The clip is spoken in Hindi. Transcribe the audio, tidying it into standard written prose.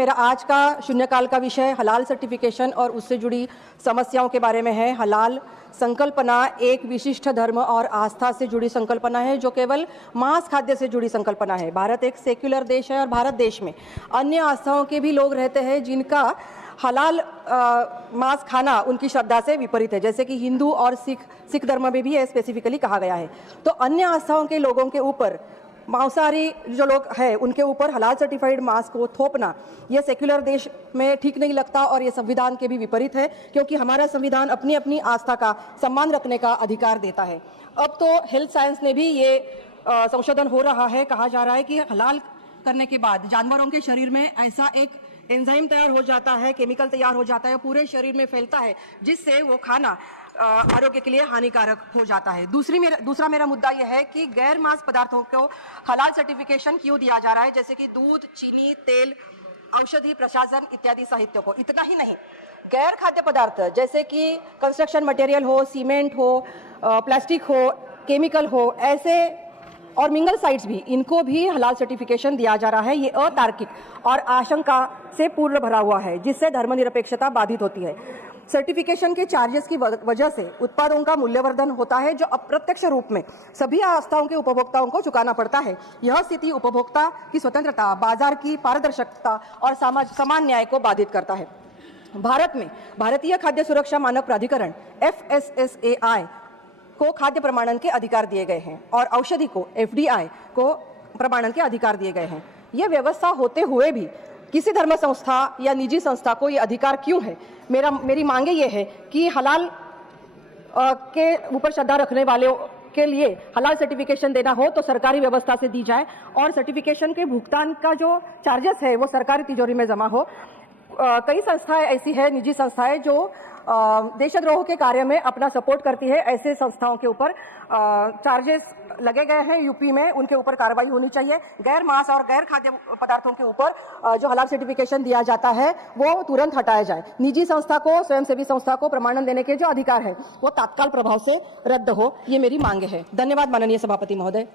मेरा आज का शून्यकाल का विषय हलाल सर्टिफिकेशन और उससे जुड़ी समस्याओं के बारे में है। हलाल संकल्पना एक विशिष्ट धर्म और आस्था से जुड़ी संकल्पना है, जो केवल मांस खाद्य से जुड़ी संकल्पना है। भारत एक सेक्युलर देश है और भारत देश में अन्य आस्थाओं के भी लोग रहते हैं जिनका हलाल मांस खाना उनकी श्रद्धा से विपरीत है, जैसे कि हिंदू और सिख धर्म में भी यह स्पेसिफिकली कहा गया है। तो अन्य आस्थाओं के लोगों के ऊपर, मांसाहारी जो लोग हैं उनके ऊपर हलाल सर्टिफाइड मांस को थोपना यह सेक्युलर देश में ठीक नहीं लगता और ये संविधान के भी विपरीत है, क्योंकि हमारा संविधान अपनी अपनी आस्था का सम्मान रखने का अधिकार देता है। अब तो हेल्थ साइंस ने भी ये संशोधन हो रहा है। कहा जा रहा है कि हलाल करने के बाद जानवरों के शरीर में ऐसा एक एंजाइम तैयार हो जाता है, केमिकल तैयार हो जाता है, पूरे शरीर में फैलता है, जिससे वो खाना आरोग्य के लिए हानिकारक हो जाता है। दूसरा मेरा मुद्दा यह है कि गैर मांस पदार्थों को हलाल सर्टिफिकेशन क्यों दिया जा रहा है, जैसे कि दूध, चीनी, तेल, औषधि, प्रसाधन इत्यादि साहित्य को। इतना ही नहीं, गैर खाद्य पदार्थ जैसे कि कंस्ट्रक्शन मटेरियल हो, सीमेंट हो, प्लास्टिक हो, केमिकल हो, ऐसे और मिंगल साइट्स भी, इनको भी हलाल सर्टिफिकेशन दिया जा रहा है। ये अतार्किक और आशंका से पूर्ण भरा हुआ है, जिससे धर्मनिरपेक्षता बाधित होती है। सर्टिफिकेशन के चार्जेस की वजह से उत्पादों का मूल्यवर्धन होता है, जो अप्रत्यक्ष रूप में सभी आस्थाओं के उपभोक्ताओं को चुकाना पड़ता है। यह स्थिति उपभोक्ता की स्वतंत्रता, बाजार की पारदर्शिता और समान न्याय को बाधित करता है। भारत में भारतीय खाद्य सुरक्षा मानक प्राधिकरण FSSAI को खाद्य प्रमाणन के अधिकार दिए गए हैं और औषधि को FDI को प्रमाणन के अधिकार दिए गए हैं। यह व्यवस्था होते हुए भी किसी धर्म संस्था या निजी संस्था को यह अधिकार क्यों है? मेरी मांगे ये है कि हलाल के ऊपर श्रद्धा रखने वालों के लिए हलाल सर्टिफिकेशन देना हो तो सरकारी व्यवस्था से दी जाए और सर्टिफिकेशन के भुगतान का जो चार्जेस है वो सरकारी तिजोरी में जमा हो। कई संस्थाएं ऐसी है, निजी संस्थाएं, जो देशद्रोह के कार्य में अपना सपोर्ट करती है। ऐसे संस्थाओं के ऊपर चार्जेस लगे गए हैं यूपी में, उनके ऊपर कार्रवाई होनी चाहिए। गैर मांस और गैर खाद्य पदार्थों के ऊपर जो हलाल सर्टिफिकेशन दिया जाता है वो तुरंत हटाया जाए। निजी संस्था को, स्वयंसेवी संस्था को प्रमाणन देने के जो अधिकार है वो तत्काल प्रभाव से रद्द हो, ये मेरी मांग है। धन्यवाद माननीय सभापति महोदय।